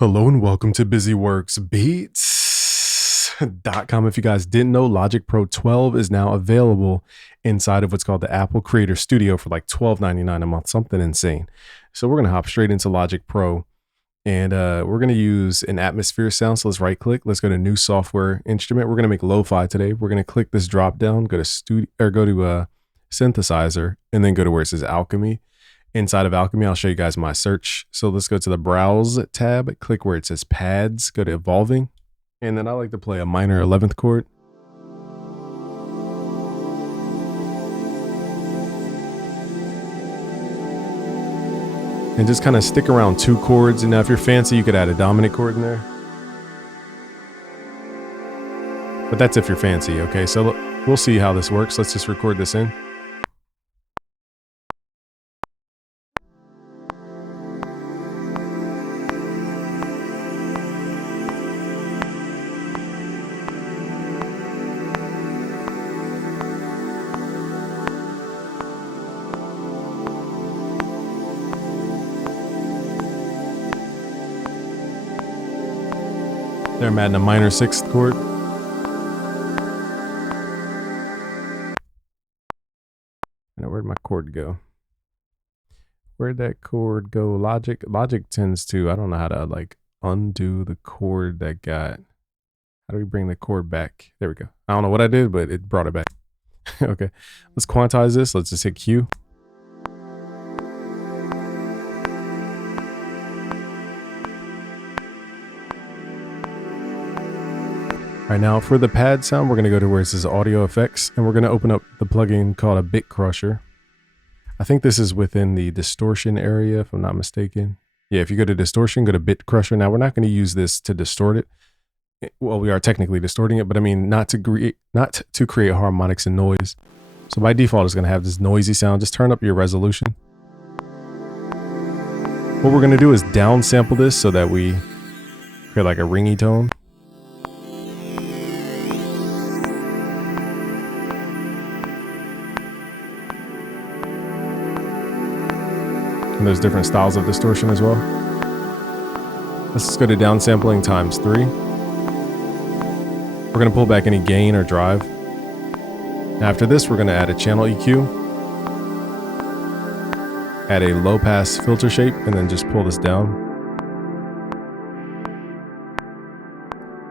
Hello and welcome to BusyWorksBeats.com. If you guys didn't know, Logic Pro 12 is now available inside of what's called the Apple Creator Studio for like $12.99 a month, something insane. So we're going to hop straight into Logic Pro and we're going to use an atmosphere sound. So let's right click. Let's go to new software instrument. We're going to make lo-fi today. We're going to click this drop down, go to synthesizer, and then go to where it says alchemy. Inside of Alchemy, I'll show you guys my search. So let's go to the Browse tab, click where it says Pads, go to Evolving, and then I like to play a minor 11th chord. And just kind of stick around two chords. And now if you're fancy, you could add a dominant chord in there. But that's if you're fancy, okay? So we'll see how this works. Let's just record this in. There I'm adding a minor 6th chord. Now where'd my chord go? Where'd that chord go? Logic tends to, I don't know how to like undo the chord that got. How do we bring the chord back? There we go. I don't know what I did, but it brought it back. Okay, let's quantize this. Let's just hit Q. All right, now for the pad sound, we're going to go to where it says audio effects, and we're going to open up the plugin called a bit crusher. I think this is within the distortion area, if I'm not mistaken. Yeah, if you go to distortion, go to bit crusher. Now we're not going to use this to distort it. Well, we are technically distorting it, but I mean not to create harmonics and noise. So by default, it's going to have this noisy sound. Just turn up your resolution. What we're going to do is downsample this so that we create like a ringy tone. And there's different styles of distortion as well. Let's just go to downsampling times 3. We're going to pull back any gain or drive. After this, we're going to add a channel EQ, add a low pass filter shape, and then just pull this down.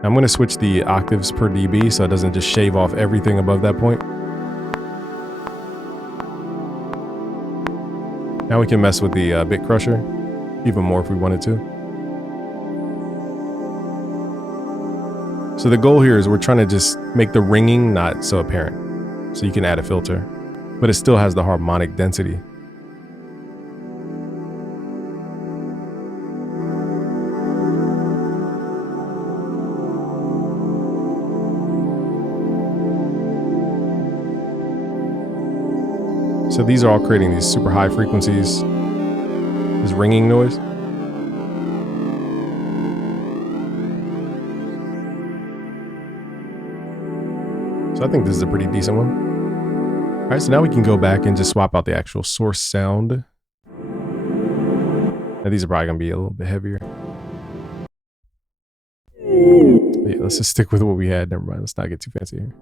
Now I'm going to switch the octaves per dB so it doesn't just shave off everything above that point. Now we can mess with the bit crusher even more if we wanted to. So the goal here is we're trying to just make the ringing not so apparent. So you can add a filter, but it still has the harmonic density. So these are all creating these super high frequencies, this ringing noise. So I think this is a pretty decent one. All right, so now we can go back and just swap out the actual source sound. Now these are probably gonna be a little bit heavier. Yeah, let's just stick with what we had. Never mind, let's not get too fancy here.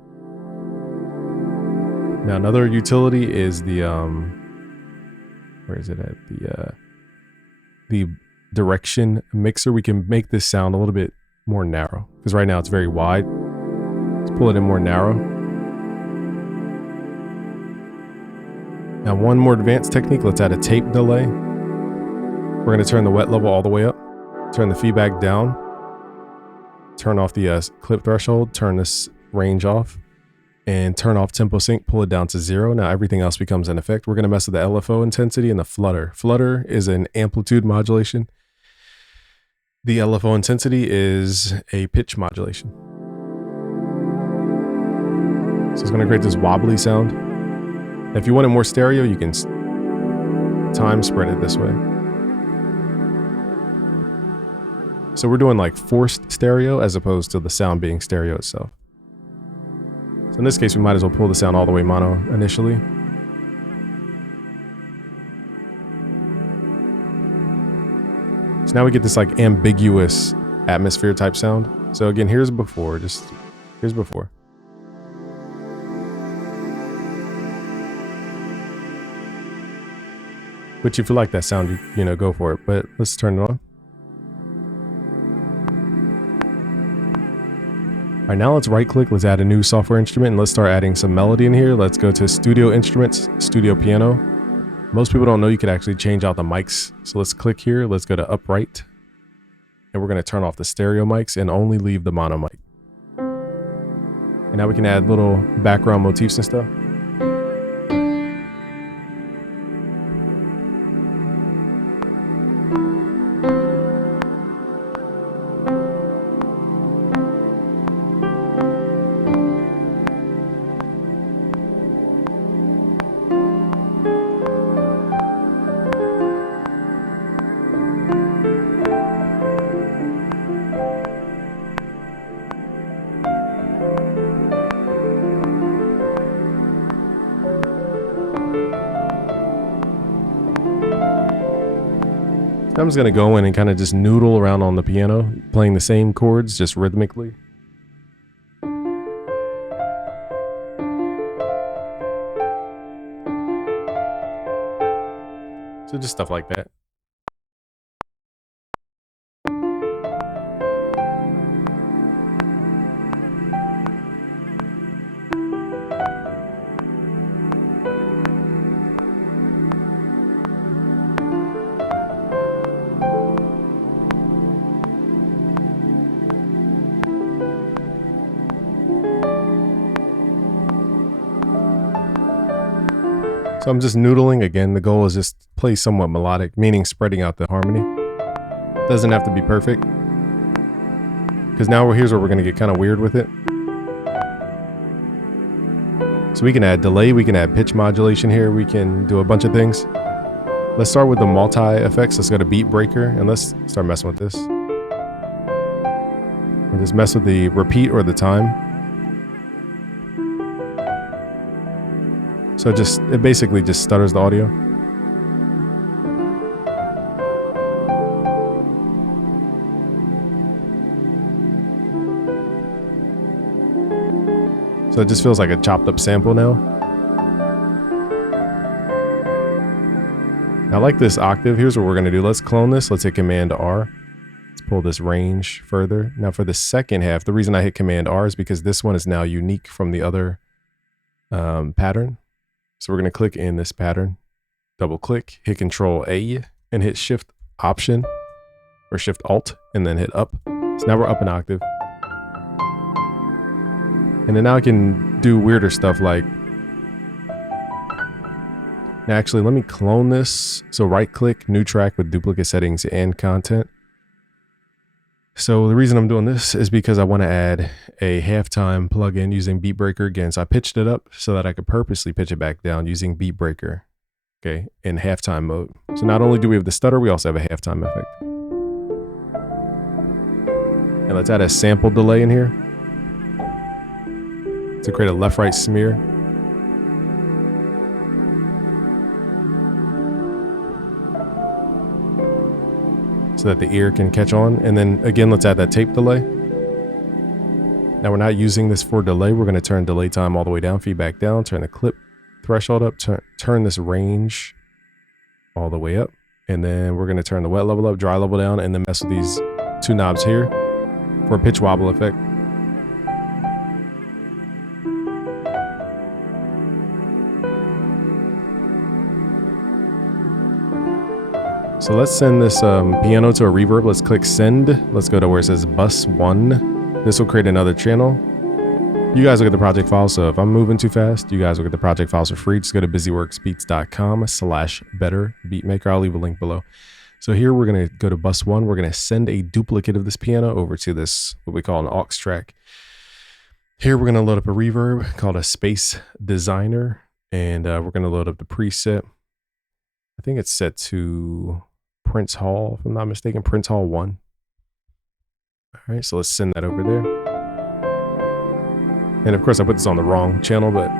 Now another utility is the where is it at? The direction mixer. We can make this sound a little bit more narrow because right now it's very wide. Let's pull it in more narrow. Now one more advanced technique. Let's add a tape delay. We're going to turn the wet level all the way up, turn the feedback down, turn off the clip threshold, turn this range off, and turn off tempo sync, pull it down to 0. Now everything else becomes in effect. We're going to mess with the LFO intensity and the flutter. Flutter is an amplitude modulation. The LFO intensity is a pitch modulation. So it's going to create this wobbly sound. If you want it more stereo, you can time spread it this way. So we're doing like forced stereo as opposed to the sound being stereo itself. In this case, we might as well pull the sound all the way mono initially. So now we get this like ambiguous atmosphere type sound. So again, here's before, here's before. But if you like that sound, you know, go for it. But let's turn it on. All right, now let's right click, let's add a new software instrument, and let's start adding some melody in here. Let's go to Studio Instruments, Studio Piano. Most people don't know you could actually change out the mics. So let's click here, let's go to upright, and we're gonna turn off the stereo mics and only leave the mono mic. And now we can add little background motifs and stuff. I'm just gonna go in and kind of just noodle around on the piano, playing the same chords, just rhythmically. So just stuff like that. So I'm just noodling. Again, the goal is just play somewhat melodic, meaning spreading out the harmony. Doesn't have to be perfect. Because now here's where we're going to get kind of weird with it. So we can add delay, we can add pitch modulation here, we can do a bunch of things. Let's start with the multi effects. Let's go to beat breaker and let's start messing with this. And just mess with the repeat or the time. So it basically just stutters the audio. So it just feels like a chopped up sample now. I like this octave. Here's what we're gonna do. Let's clone this. Let's hit Command R. Let's pull this range further. Now for the second half, the reason I hit Command R is because this one is now unique from the other pattern. So we're going to click in this pattern, double click, hit Control A and hit Shift Option or Shift Alt and then hit up. So now we're up an octave. And then now I can do weirder stuff like, now actually let me clone this. So right click, new track with duplicate settings and content. So the reason I'm doing this is because I want to add a halftime plugin using Beat Breaker again. So I pitched it up so that I could purposely pitch it back down using Beat Breaker, okay, in halftime mode. So not only do we have the stutter, we also have a halftime effect. And let's add a sample delay in here to create a left-right smear. So that the ear can catch on. And then again, let's add that tape delay. Now we're not using this for delay. We're going to turn delay time all the way down, feedback down, turn the clip threshold up, turn this range all the way up. And then we're going to turn the wet level up, dry level down, and then mess with these two knobs here for a pitch wobble effect. So let's send this piano to a reverb. Let's click send. Let's go to where it says bus 1. This will create another channel. You guys look at the project file. So if I'm moving too fast, you guys look at the project files for free. Just go to busyworksbeats.com/betterbeatmaker. I'll leave a link below. So here we're going to go to bus 1. We're going to send a duplicate of this piano over to this, what we call an aux track. Here we're going to load up a reverb called a space designer. And we're going to load up the preset. I think it's set to Prince Hall, if I'm not mistaken, Prince Hall 1. All right, so let's send that over there. And of course I put this on the wrong channel, but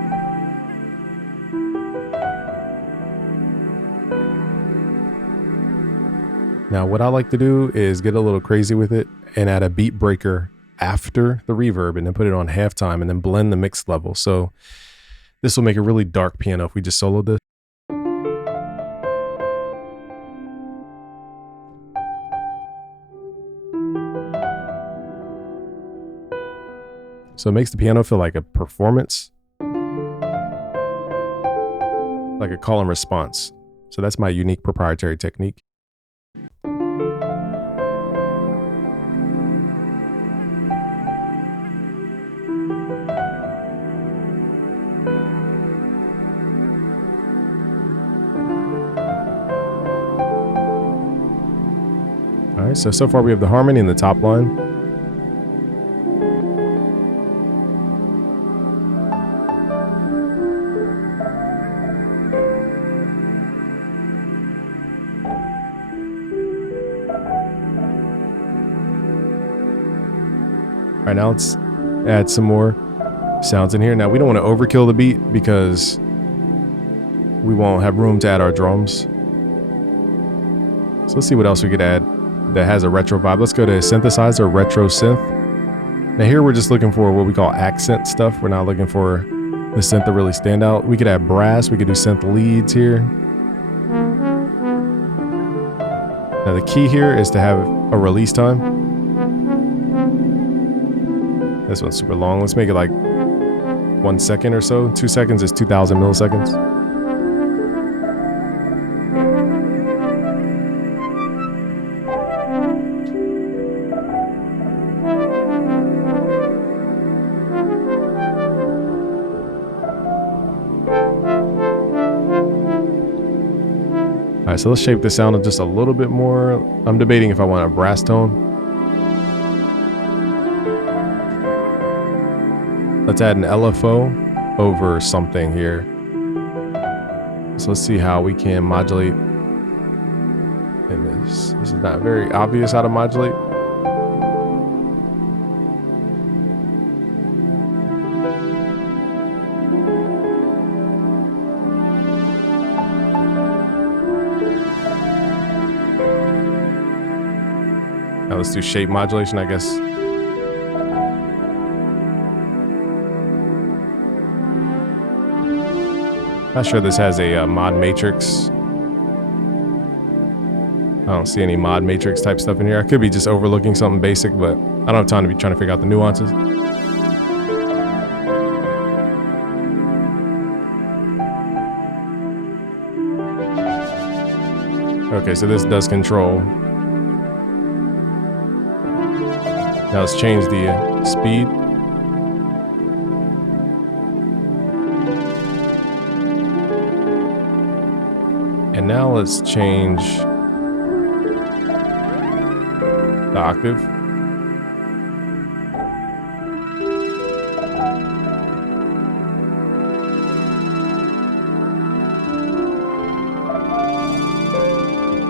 Now, what I like to do is get a little crazy with it and add a beat breaker after the reverb and then put it on halftime and then blend the mix level. So this will make a really dark piano if we just soloed this. So it makes the piano feel like a performance, like a call and response. So that's my unique proprietary technique. All right, so far we have the harmony in the top line. All right, now let's add some more sounds in here. Now we don't want to overkill the beat because we won't have room to add our drums. So let's see what else we could add that has a retro vibe. Let's go to synthesizer, retro synth. Now here we're just looking for what we call accent stuff. We're not looking for the synth to really stand out. We could add brass. We could do synth leads here. Now the key here is to have a release time. This one's super long. Let's make it like 1 second or so. 2 seconds is 2000 milliseconds. All right, so let's shape the sound just a little bit more. I'm debating if I want a brass tone. Let's add an LFO over something here. So let's see how we can modulate. And this is not very obvious how to modulate. Now let's do shape modulation, I guess. Not sure this has a mod matrix. I don't see any mod matrix type stuff in here. I could be just overlooking something basic, but I don't have time to be trying to figure out the nuances. Okay, so this does control. Now let's change the speed. And now let's change the octave.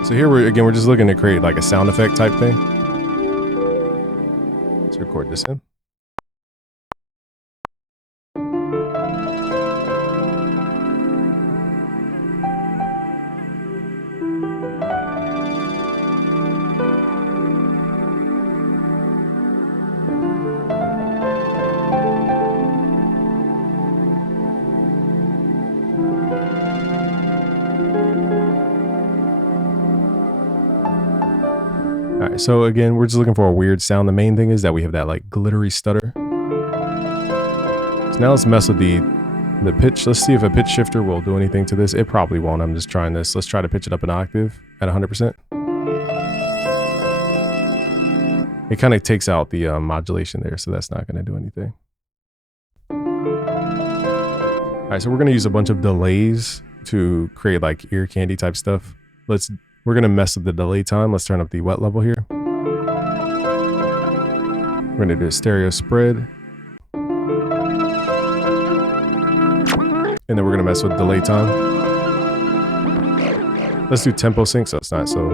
So here we're just looking to create like a sound effect type thing. Let's record this in. All right, so again, we're just looking for a weird sound. The main thing is that we have that like glittery stutter. So now let's mess with the pitch. Let's see if a pitch shifter will do anything to this. It probably won't. I'm just trying this. Let's try to pitch it up an octave at 100%. It kind of takes out the modulation there, so that's not going to do anything. All right, so we're going to use a bunch of delays to create like ear candy type stuff. We're going to mess with the delay time. Let's turn up the wet level here. We're going to do a stereo spread. And then we're going to mess with delay time. Let's do tempo sync so it's not so.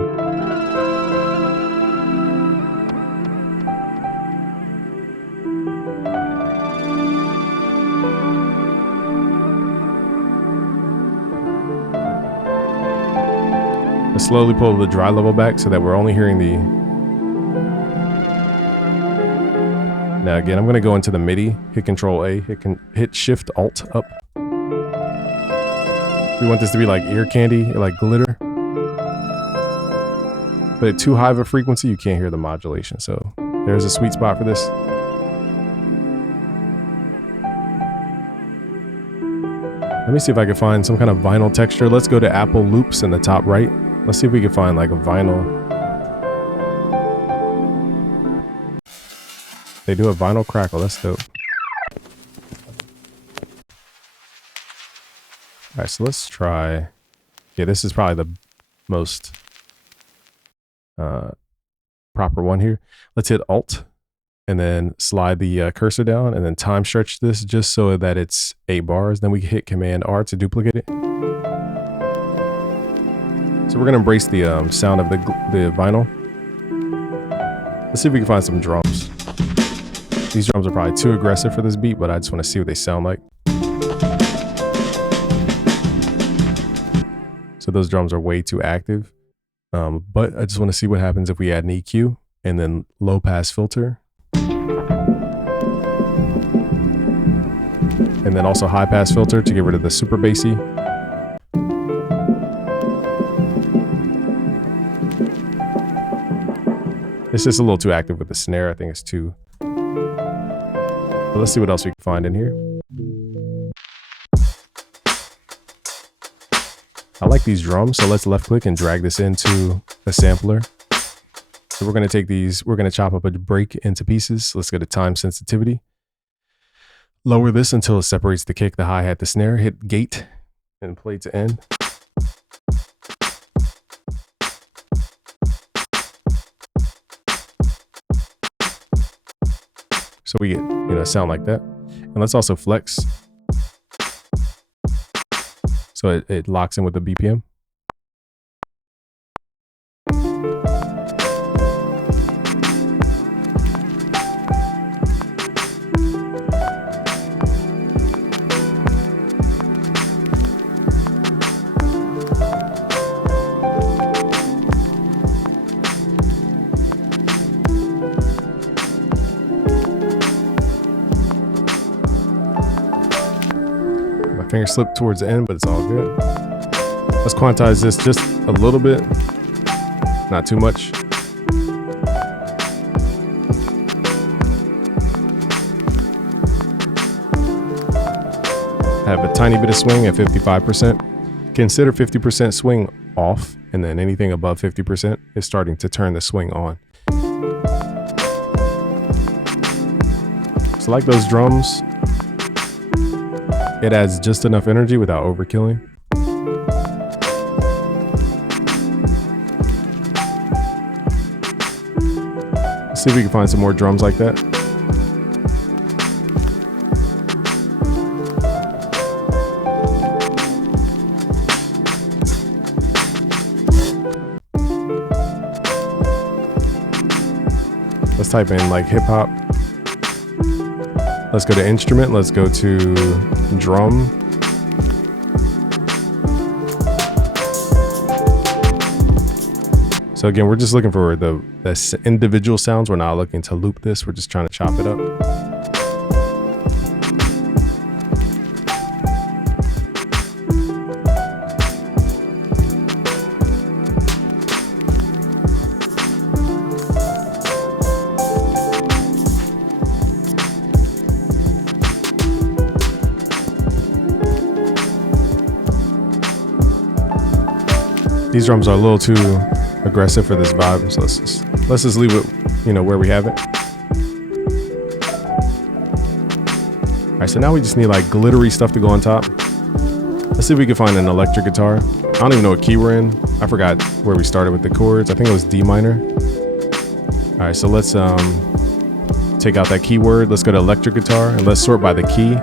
Let's slowly pull the dry level back so that we're only hearing the... Now again, I'm gonna go into the MIDI, hit Control A, hit Shift Alt up. We want this to be like ear candy, like glitter. But at too high of a frequency, you can't hear the modulation. So there's a sweet spot for this. Let me see if I can find some kind of vinyl texture. Let's go to Apple Loops in the top right. Let's see if we can find like a vinyl. They do a vinyl crackle. That's dope. All right, so let's try. Yeah, this is probably the most proper one here. Let's hit Alt and then slide the cursor down and then time stretch this just so that it's 8 bars. Then we hit Command R to duplicate it. So we're gonna embrace the sound of the vinyl. Let's see if we can find some drums. These drums are probably too aggressive for this beat, but I just want to see what they sound like. So those drums are way too active. But I just want to see what happens if we add an EQ and then low pass filter. And then also high pass filter to get rid of the super bassy. It's just a little too active with the snare. I think it's too. But let's see what else we can find in here. I like these drums, so let's left click and drag this into a sampler. So we're going to take these, we're going to chop up a break into pieces. Let's go to time sensitivity. Lower this until it separates the kick, the hi-hat, the snare. Hit gate and play to end. So we get, a sound like that. And let's also flex. So it locks in with the BPM. Finger slip towards the end, but it's all good. Let's quantize this just a little bit, not too much. Have a tiny bit of swing at 55%. Consider 50% swing off, and then anything above 50% is starting to turn the swing on. So like those drums, it adds just enough energy without overkilling. Let's see if we can find some more drums like that. Let's type in like hip hop. Let's go to instrument. Let's go to drum. So again, we're just looking for the individual sounds. We're not looking to loop this. We're just trying to chop it up. These drums are a little too aggressive for this vibe, so let's just leave it, where we have it. All right, so now we just need like glittery stuff to go on top. Let's see if we can find an electric guitar. I don't even know what key we're in. I forgot where we started with the chords. I think it was D minor. All right, so let's take out that keyword. Let's go to electric guitar and let's sort by the key.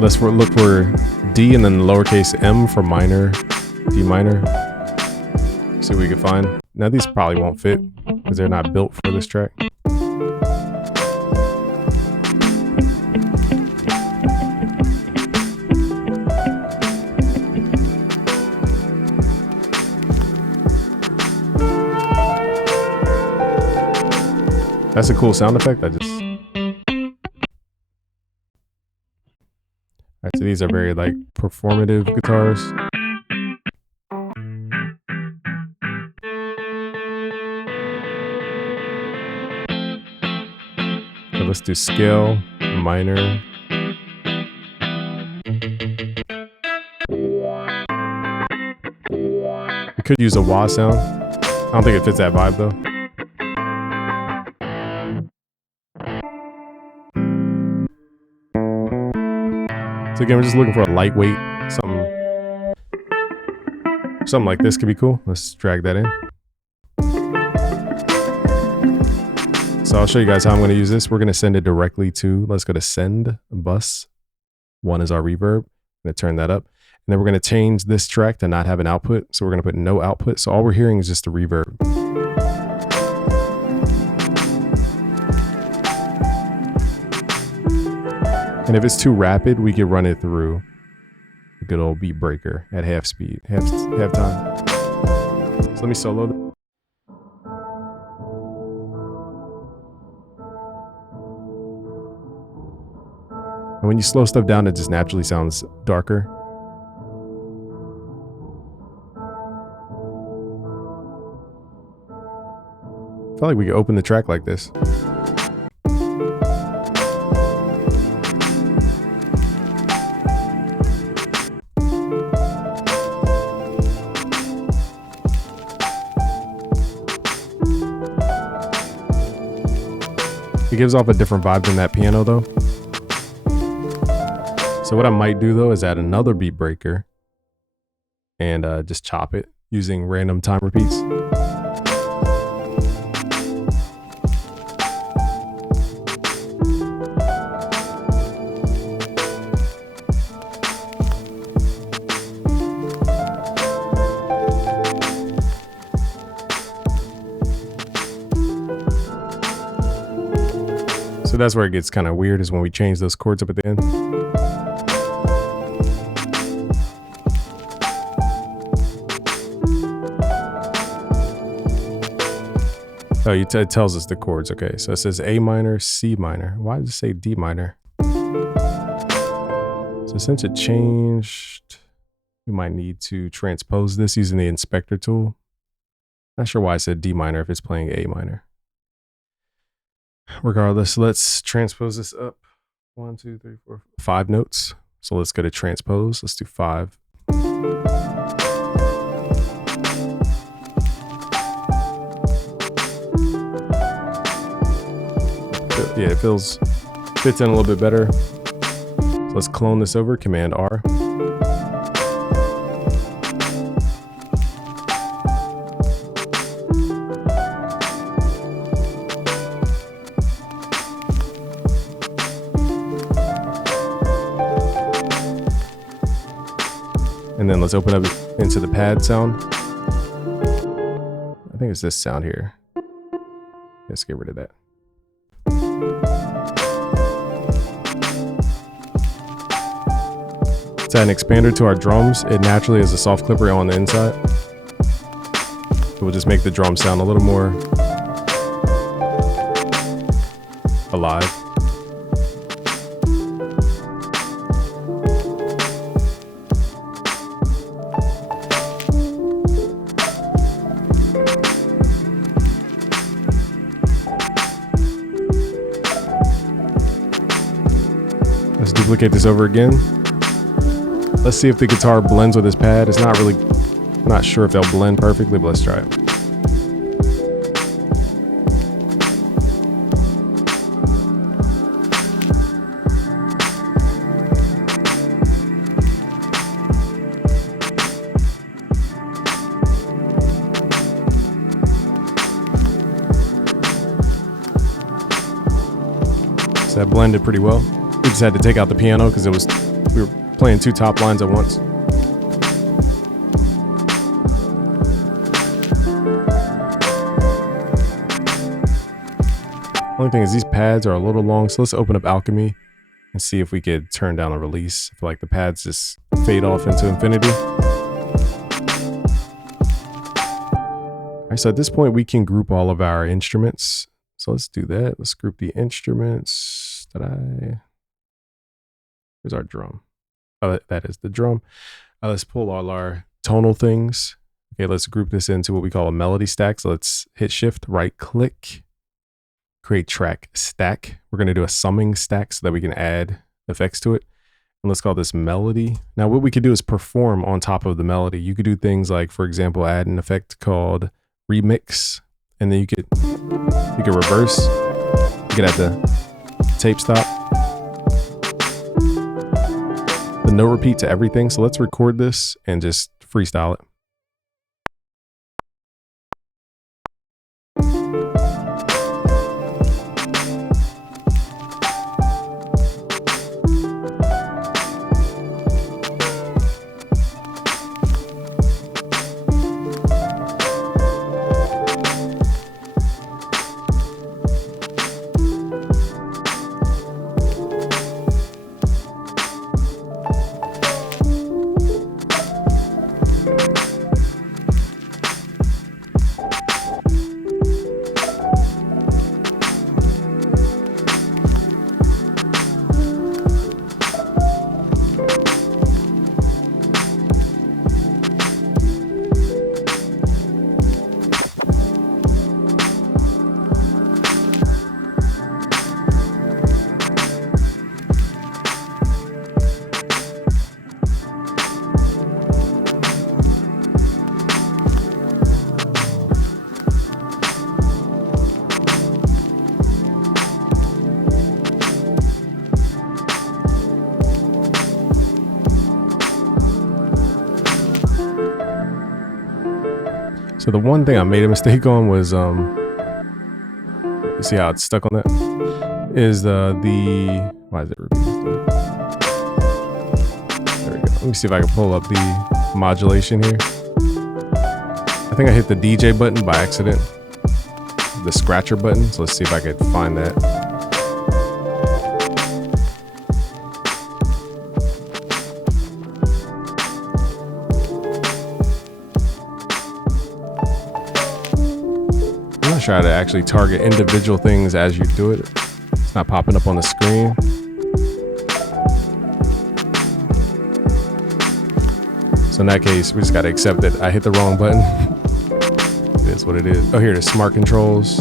Let's look for D and then lowercase m for minor, D minor. See what we can find. Now these probably won't fit because they're not built for this track. That's a cool sound effect. All right, so these are very like performative guitars. So let's do scale, minor. We could use a wah sound. I don't think it fits that vibe though. So again, we're just looking for a lightweight, something like this could be cool. Let's drag that in. So I'll show you guys how I'm going to use this. We're going to send it directly to, let's go to send bus. 1 is our reverb. I'm going to turn that up. And then we're going to change this track to not have an output. So we're going to put no output. So all we're hearing is just the reverb. And if it's too rapid, we can run it through a good old beat breaker at half speed, half time. So let me solo that. And when you slow stuff down, it just naturally sounds darker. I feel like we could open the track like this. It gives off a different vibe than that piano though. So what I might do though is add another beat breaker and just chop it using random time repeats. So that's where it gets kind of weird, is when we change those chords up at the end. Oh, it tells us the chords. Okay, so it says A minor, C minor. Why does it say D minor? So since it changed, we might need to transpose this using the inspector tool. Not sure why I said D minor if it's playing A minor. Regardless, let's transpose this up. 1, 2, 3, 4, 5 notes. So let's go to transpose. Let's do 5. Yeah, it fits in a little bit better. So let's clone this over, Command R. And then let's open up into the pad sound. I think it's this sound here. Let's get rid of that. Let's add an expander to our drums. It naturally is a soft clipper on the inside. It will just make the drum sound a little more alive. Let's duplicate this over again. Let's see if the guitar blends with this pad. It's not really, I'm not sure if they'll blend perfectly, but let's try it. So that blended pretty well. We just had to take out the piano because we were playing 2 top lines at once. Only thing is these pads are a little long, so let's open up Alchemy and see if we could turn down a release. I feel like the pads just fade off into infinity. All right, so at this point we can group all of our instruments. So let's do that. Let's group the instruments. Where's our drum? Oh, that is the drum. Let's pull all our tonal things. Okay, let's group this into what we call a melody stack. So let's hit shift, right click, create track stack. We're going to do a summing stack so that we can add effects to it. And let's call this melody. Now what we could do is perform on top of the melody. You could do things like, for example, add an effect called remix, and then you could reverse. You could add the tape stop, the no repeat to everything. So let's record this and just freestyle it. So the one thing I made a mistake on was, see how it's stuck on that? Is why is it repeating? There we go. Let me see if I can pull up the modulation here. I think I hit the DJ button by accident, the scratcher button. So let's see if I could find that. Try to actually target individual things as you do it. It's not popping up on the screen. So in that case, we just got to accept that I hit the wrong button. It is what it is. Oh, here it is, smart controls.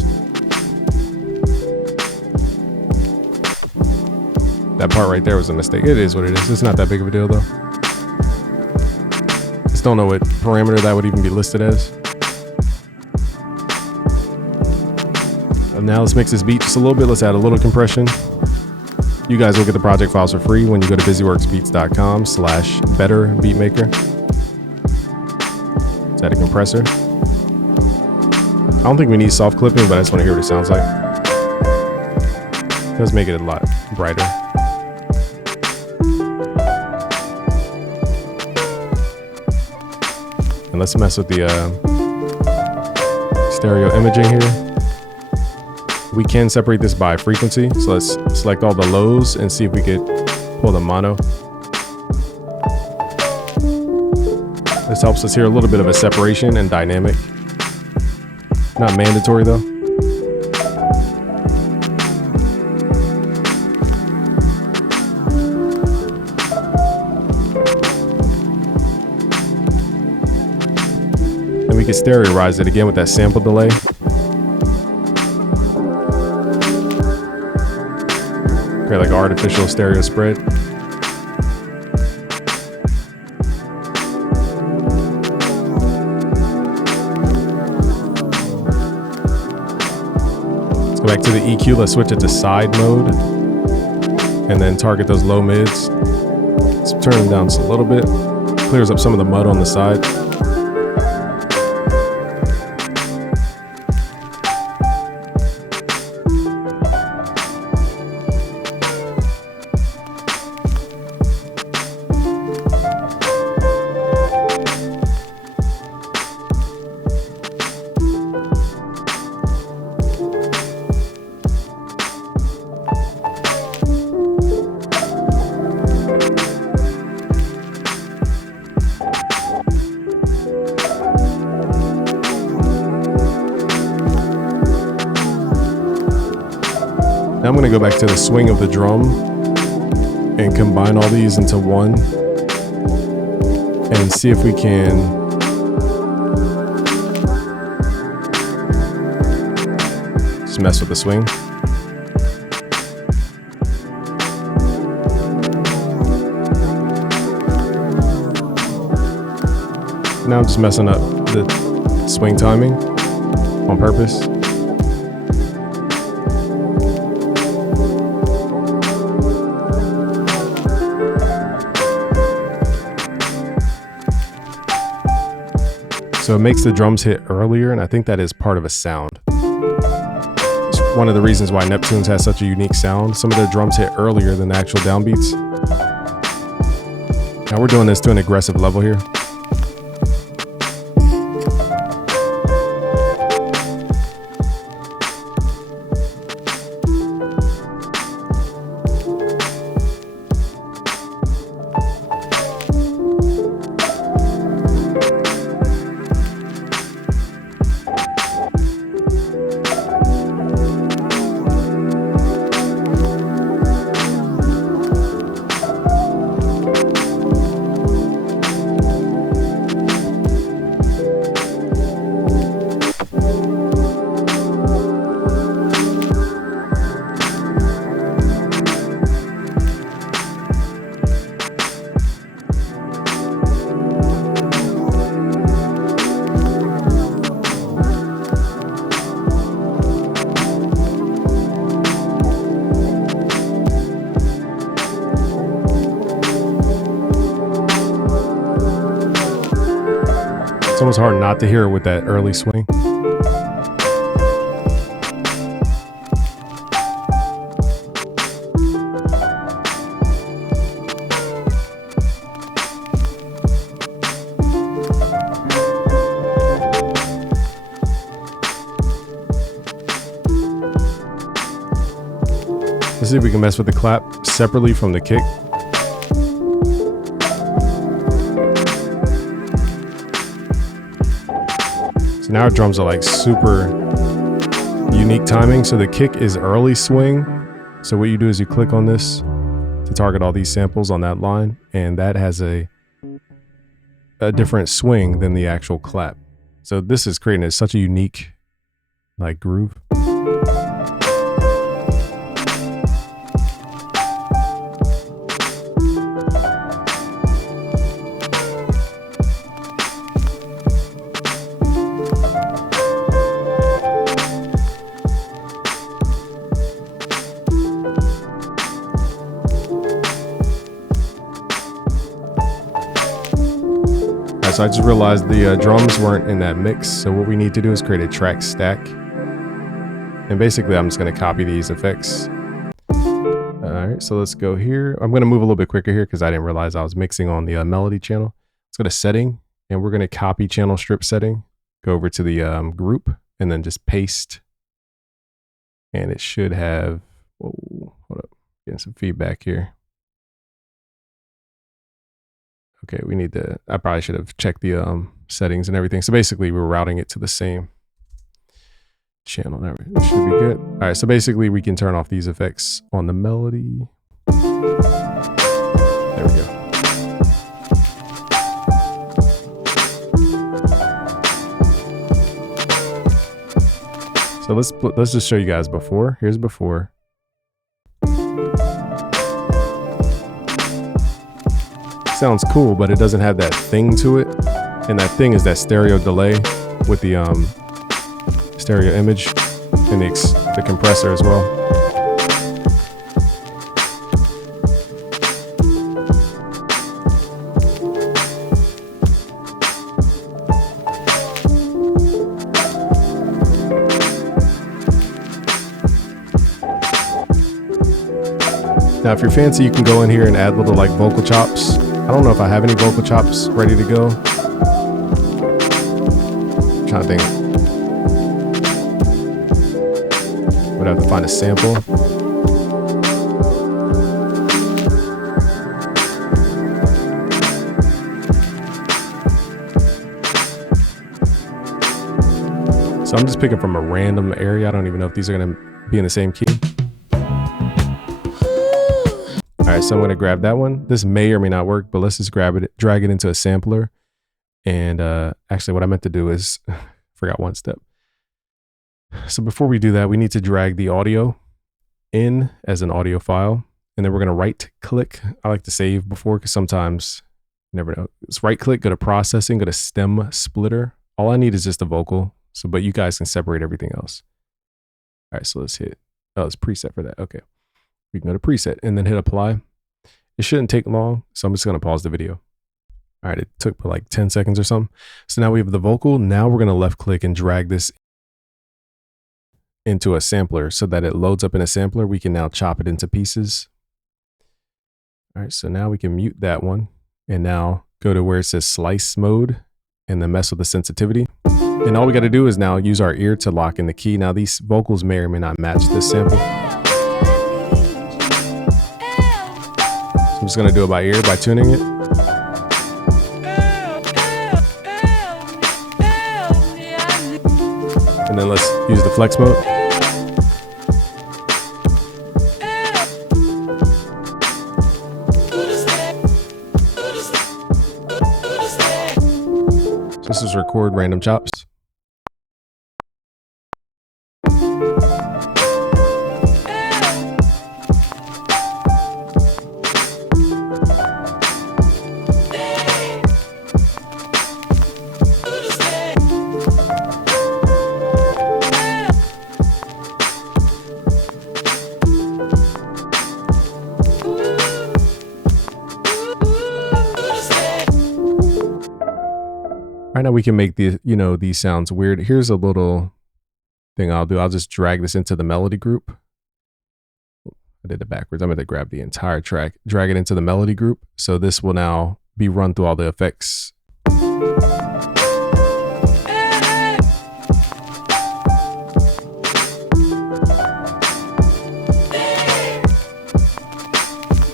That part right there was a mistake. It is what it is. It's not that big of a deal though. Just don't know what parameter that would even be listed as. Now let's mix this beat just a little bit. Let's add a little compression. You guys will get the project files for free when you go to busyworksbeats.com/betterbeatmaker. Let's add a compressor. I don't think we need soft clipping, but I just want to hear what it sounds like. It does make it a lot brighter. And let's mess with the stereo imaging here. We can separate this by frequency. So let's select all the lows and see if we could pull the mono. This helps us hear a little bit of a separation and dynamic. Not mandatory though. And we can stereoize it again with that sample delay. Create like artificial stereo spread. Let's go back to the EQ. Let's switch it to side mode and then target those low mids. Let's turn them down just a little bit. Clears up some of the mud on the side. Now I'm going to go back to the swing of the drum and combine all these into one and see if we can just mess with the swing. Now I'm just messing up the swing timing on purpose. So it makes the drums hit earlier, and I think that is part of a sound. It's one of the reasons why Neptunes has such a unique sound. Some of their drums hit earlier than the actual downbeats. Now we're doing this to an aggressive level here. It's almost hard not to hear it with that early swing. Let's see if we can mess with the clap separately from the kick. So now our drums are like super unique timing. So the kick is early swing. So what you do is you click on this to target all these samples on that line, and that has a different swing than the actual clap. So this is creating such a unique like groove. So I just realized the drums weren't in that mix. So what we need to do is create a track stack. And basically I'm just going to copy these effects. All right, so let's go here. I'm going to move a little bit quicker here because I didn't realize I was mixing on the melody channel. Let's go to setting, and we're going to copy channel strip setting. Go over to the group and then just paste. And it should have, whoa, hold up, getting some feedback here. Okay, we need to, I probably should have checked the settings and everything. So basically we're routing it to the same channel. There, it should be good. All right, so basically we can turn off these effects on the melody. There we go. So let's just show you guys before. Here's before. Sounds cool, but it doesn't have that thing to it, and that thing is that stereo delay with the stereo image and the compressor as well. Now if you're fancy, you can go in here and add little like vocal chops. I don't know if I have any vocal chops ready to go. I'm trying to think. Would have to find a sample. So I'm just picking from a random area. I don't even know if these are going to be in the same key. right, so I'm going to grab that one. This may or may not work, but let's just grab it, drag it into a sampler. And actually what I meant to do is, forgot one step. So before we do that, we need to drag the audio in as an audio file. And then we're going to right click. I like to save before because sometimes you never know. It's right click, go to processing, go to stem splitter. All I need is just a vocal. So, but you guys can separate everything else. All right, so let's hit, oh, it's preset for that. Okay. We can go to preset and then hit apply. It shouldn't take long. So I'm just going to pause the video. All right, it took like 10 seconds or something. So now we have the vocal. Now we're going to left click and drag this into a sampler so that it loads up in a sampler. We can now chop it into pieces. All right, so now we can mute that one and now go to where it says slice mode and then mess with the sensitivity. And all we got to do is now use our ear to lock in the key. Now these vocals may or may not match this sample. So I'm just going to do it by ear, by tuning it. And then let's use the flex mode. So this is record random chops. Right now we can make the, these sounds weird. Here's a little thing I'll do. I'll just drag this into the melody group. I did it backwards. I'm going to grab the entire track, drag it into the melody group. So this will now be run through all the effects.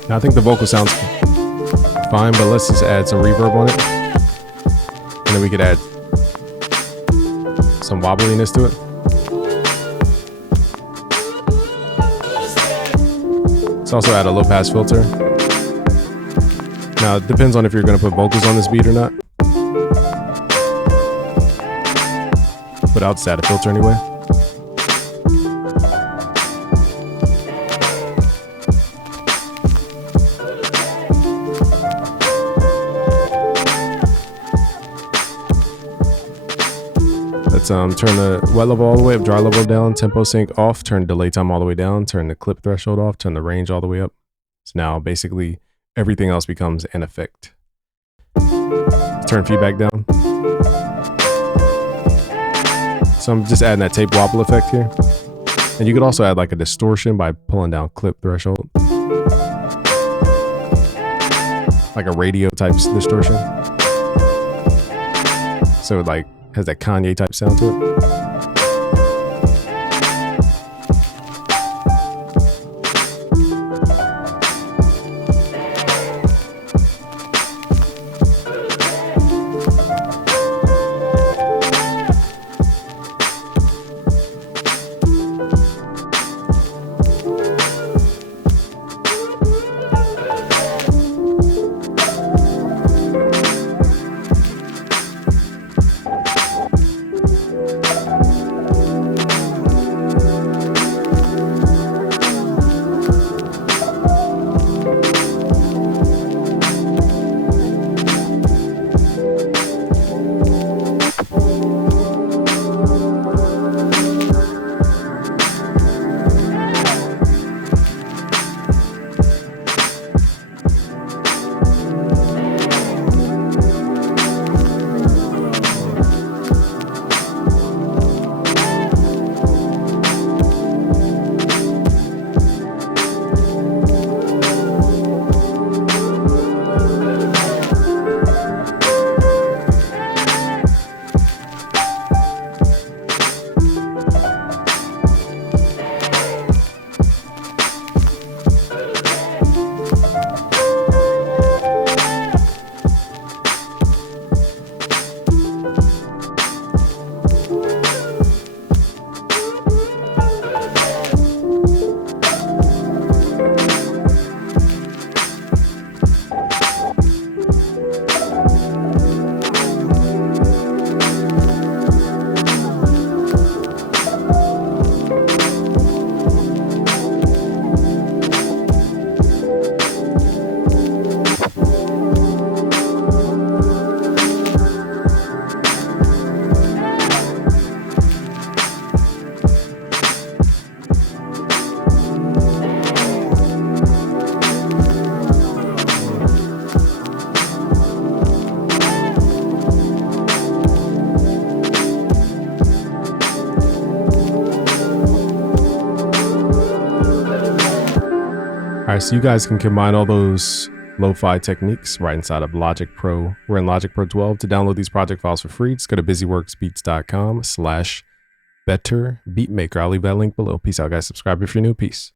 Now I think the vocal sounds fine, but let's just add some reverb on it. And then we could add some wobbliness to it. Let's also add a low pass filter. Now it depends on if you're going to put vocals on this beat or not. But I'll just add a filter anyway. Let's turn the wet level all the way up, dry level down, tempo sync off, turn delay time all the way down, turn the clip threshold off, turn the range all the way up. So now basically everything else becomes an effect. Turn feedback down. So I'm just adding that tape wobble effect here. And you could also add like a distortion by pulling down clip threshold. Like a radio type distortion. So it like has that Kanye type sound to it. right, so you guys can combine all those lo-fi techniques right inside of Logic Pro. We're in Logic Pro 12. To download these project files for free, just go to busyworksbeats.com/betterbeatmaker. I'll leave that link below. Peace out, guys. Subscribe if you're new. Peace.